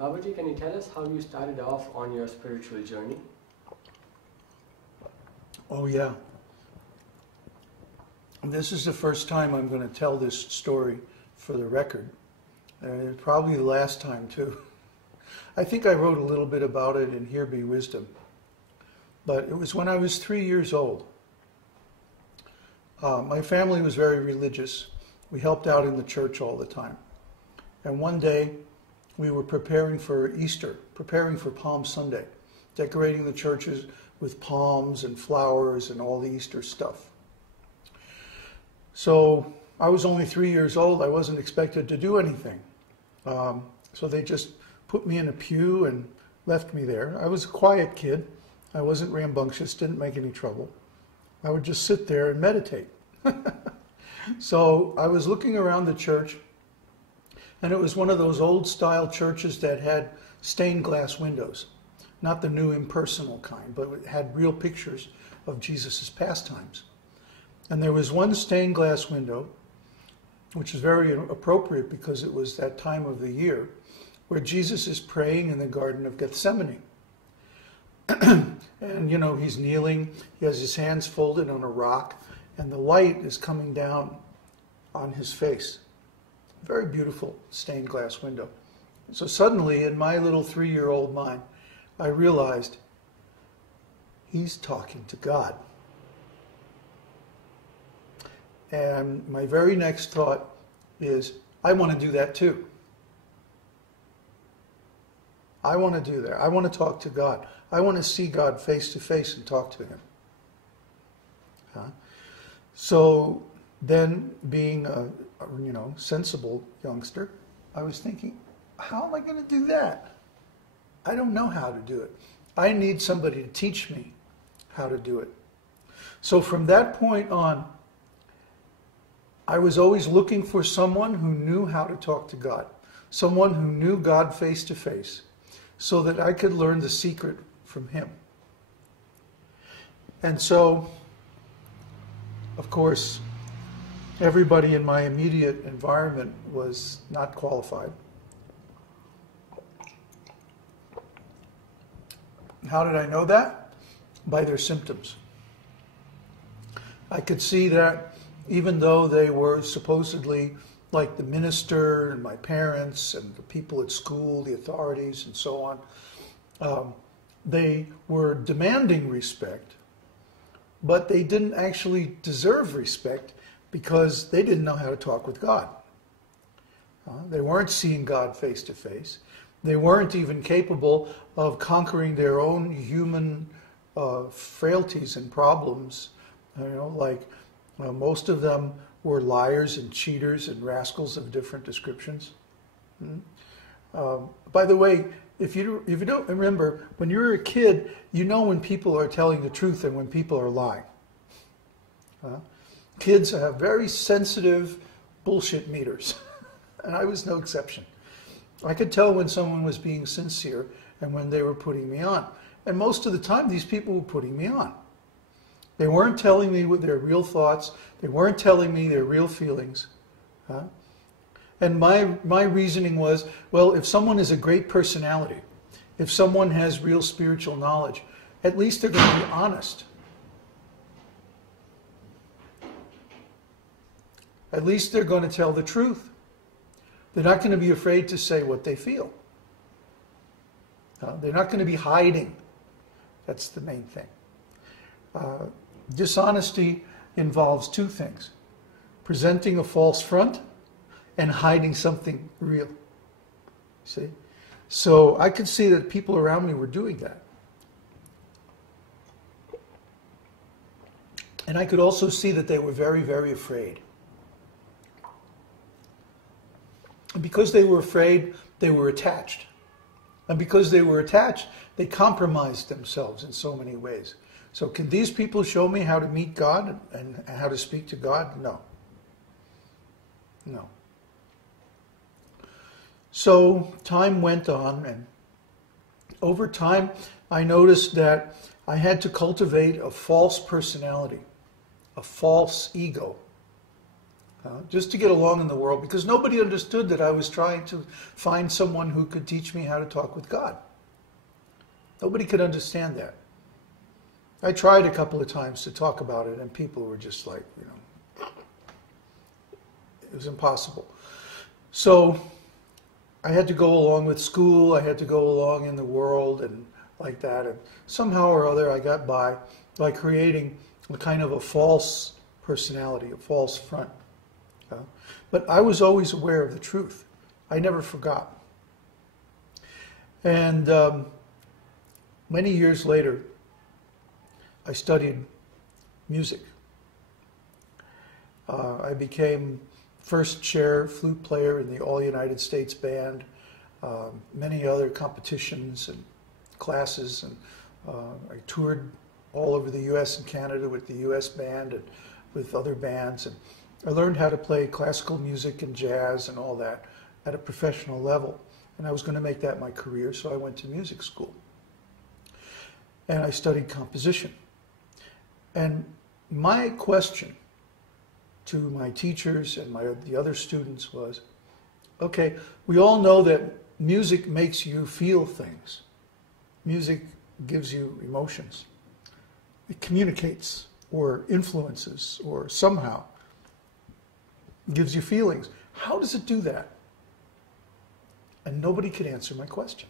Babaji, can you tell us how you started off on your spiritual journey? Oh yeah. This is the first time I'm going to tell this story for the record. Probably the last time too. I think I wrote a little bit about it in Here Be Wisdom. But it was when I was 3 years old. My family was very religious. We helped out in the church all the time. And one day we were preparing for Easter, preparing for Palm Sunday, decorating the churches with palms and flowers and all the Easter stuff. So I was only 3 years old. I wasn't expected to do anything. So they just put me in a pew and left me there. I was a quiet kid. I wasn't rambunctious, didn't make any trouble. I would just sit there and meditate. So I was looking around the church, and it was one of those old-style churches that had stained glass windows. Not the new impersonal kind, but it had real pictures of Jesus' pastimes. And there was one stained glass window, which is very appropriate because it was that time of the year, where Jesus is praying in the Garden of Gethsemane. And, you know, he's kneeling, he has his hands folded on a rock, and the light is coming down on his face. Very beautiful stained glass window. So suddenly, in my little 3-year-old mind, I realized he's talking to God. And my very next thought is, I want to do that too. I want to do that. I want to talk to God. I want to see God face to face and talk to him. So then, being a sensible youngster, I was thinking, how am I going to do that? I don't know how to do it. I need somebody to teach me how to do it. So from that point on, I was always looking for someone who knew how to talk to God, someone who knew God face to face, so that I could learn the secret from him. And so, of course, everybody in my immediate environment was not qualified. How did I know that? By their symptoms. I could see that even though they were supposedly like the minister and my parents and the people at school, the authorities and so on, they were demanding respect, but they didn't actually deserve respect because they didn't know how to talk with God. They weren't seeing God face to face. They weren't even capable of conquering their own human frailties and problems. Most of them were liars and cheaters and rascals of different descriptions. By the way, if you don't remember, when you were a kid, you know when people are telling the truth and when people are lying. Kids have very sensitive bullshit meters, and I was no exception. I could tell when someone was being sincere and when they were putting me on. And most of the time, these people were putting me on. They weren't telling me what their real thoughts. They weren't telling me their real feelings. And my reasoning was, well, if someone is a great personality, if someone has real spiritual knowledge, at least they're going to be honest. At least they're going to tell the truth. They're not going to be afraid to say what they feel. They're not going to be hiding. That's the main thing. Dishonesty involves two things: presenting a false front and hiding something real. See? So I could see that people around me were doing that. And I could also see that they were very, very afraid. And because they were afraid, they were attached. And because they were attached, they compromised themselves in so many ways. So can these people show me how to meet God and how to speak to God? No. No. So time went on, and over time I noticed that I had to cultivate a false personality, a false ego. just to get along in the world, because nobody understood that I was trying to find someone who could teach me how to talk with God. Nobody could understand that. I tried a couple of times to talk about it, and people were just like, it was impossible. So I had to go along with school, I had to go along in the world and like that, and somehow or other I got by creating a kind of a false personality, a false front. But I was always aware of the truth. I never forgot. And many years later, I studied music. I became first chair flute player in the All United States Band, many other competitions and classes, and I toured all over the U.S. and Canada with the U.S. Band and with other bands, and I learned how to play classical music and jazz and all that at a professional level, and I was going to make that my career, so I went to music school. And I studied composition. And my question to my teachers and the other students was, okay, we all know that music makes you feel things. Music gives you emotions. It communicates or influences or somehow gives you feelings. How does it do that? And nobody could answer my question.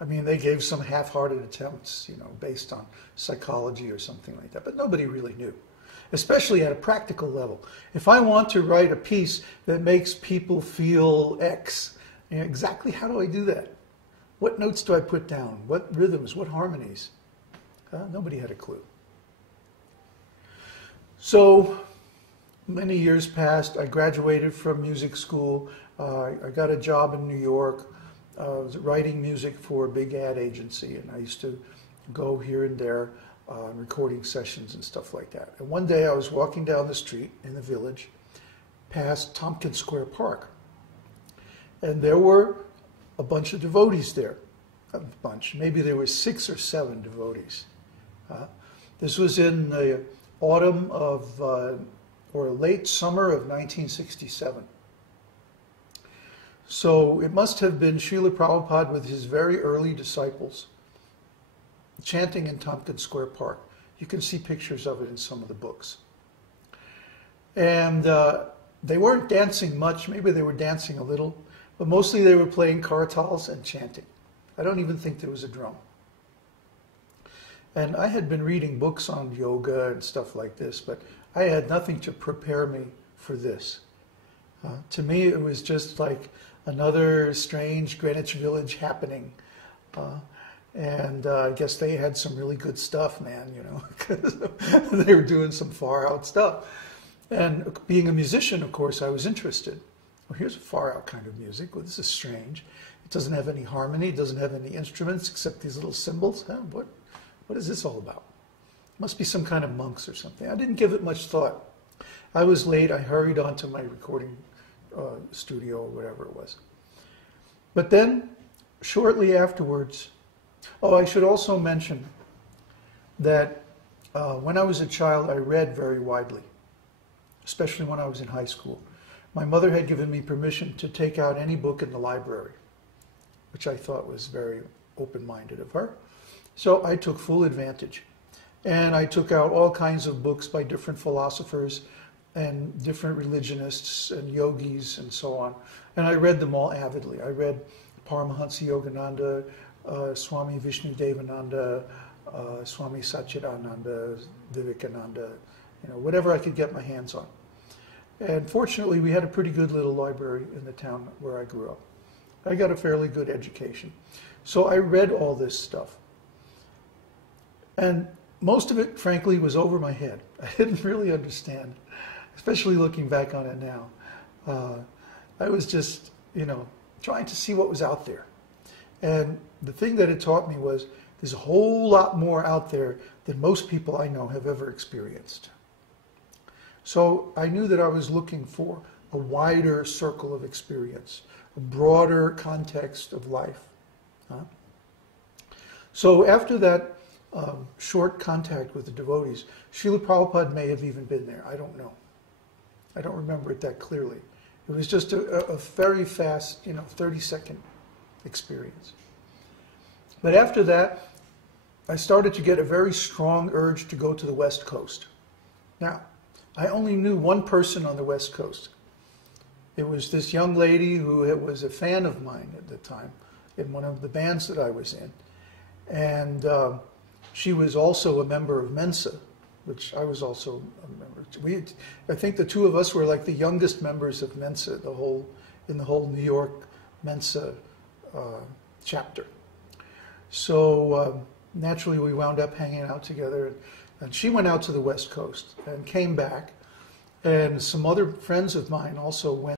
I mean, they gave some half-hearted attempts, based on psychology or something like that, but nobody really knew, especially at a practical level. If I want to write a piece that makes people feel X, exactly how do I do that? What notes do I put down? What rhythms? What harmonies? Nobody had a clue. So many years passed. I graduated from music school. I got a job in New York. I was writing music for a big ad agency, and I used to go here and there on recording sessions and stuff like that. And one day I was walking down the street in the village past Tompkins Square Park, and there were a bunch of devotees there. A bunch. Maybe there were 6 or 7 devotees. This was in the autumn of, or late summer of 1967. So it must have been Srila Prabhupada with his very early disciples chanting in Tompkins Square Park. You can see pictures of it in some of the books. And they weren't dancing much. Maybe they were dancing a little, but mostly they were playing kartals and chanting. I don't even think there was a drum. And I had been reading books on yoga and stuff like this, but I had nothing to prepare me for this. To me, it was just like another strange Greenwich Village happening. And I guess they had some really good stuff, man, because they were doing some far out stuff. And being a musician, of course, I was interested. Well, here's a far out kind of music. Well, this is strange. It doesn't have any harmony. It doesn't have any instruments except these little cymbals. What is this all about? Must be some kind of monks or something. I didn't give it much thought. I was late. I hurried on to my recording studio or whatever it was. But then, shortly afterwards, I should also mention that when I was a child, I read very widely, especially when I was in high school. My mother had given me permission to take out any book in the library, which I thought was very open-minded of her. So I took full advantage. And I took out all kinds of books by different philosophers and different religionists and yogis and so on. And I read them all avidly. I read Paramahansa Yogananda, Swami Vishnu Devananda, Swami Satchidananda, Vivekananda, whatever I could get my hands on. And fortunately, we had a pretty good little library in the town where I grew up. I got a fairly good education. So I read all this stuff. And most of it, frankly, was over my head. I didn't really understand, especially looking back on it now. I was just, trying to see what was out there. And the thing that it taught me was there's a whole lot more out there than most people I know have ever experienced. So I knew that I was looking for a wider circle of experience, a broader context of life. So after that short contact with the devotees. Srila Prabhupada may have even been there. I don't know. I don't remember it that clearly. It was just a very fast, 30-second experience. But after that, I started to get a very strong urge to go to the West Coast. Now, I only knew one person on the West Coast. It was this young lady who was a fan of mine at the time in one of the bands that I was in. And she was also a member of Mensa, which I was also a member. I think the two of us were like the youngest members of Mensa, in the whole New York Mensa chapter. So naturally we wound up hanging out together, and she went out to the West Coast and came back, and some other friends of mine also went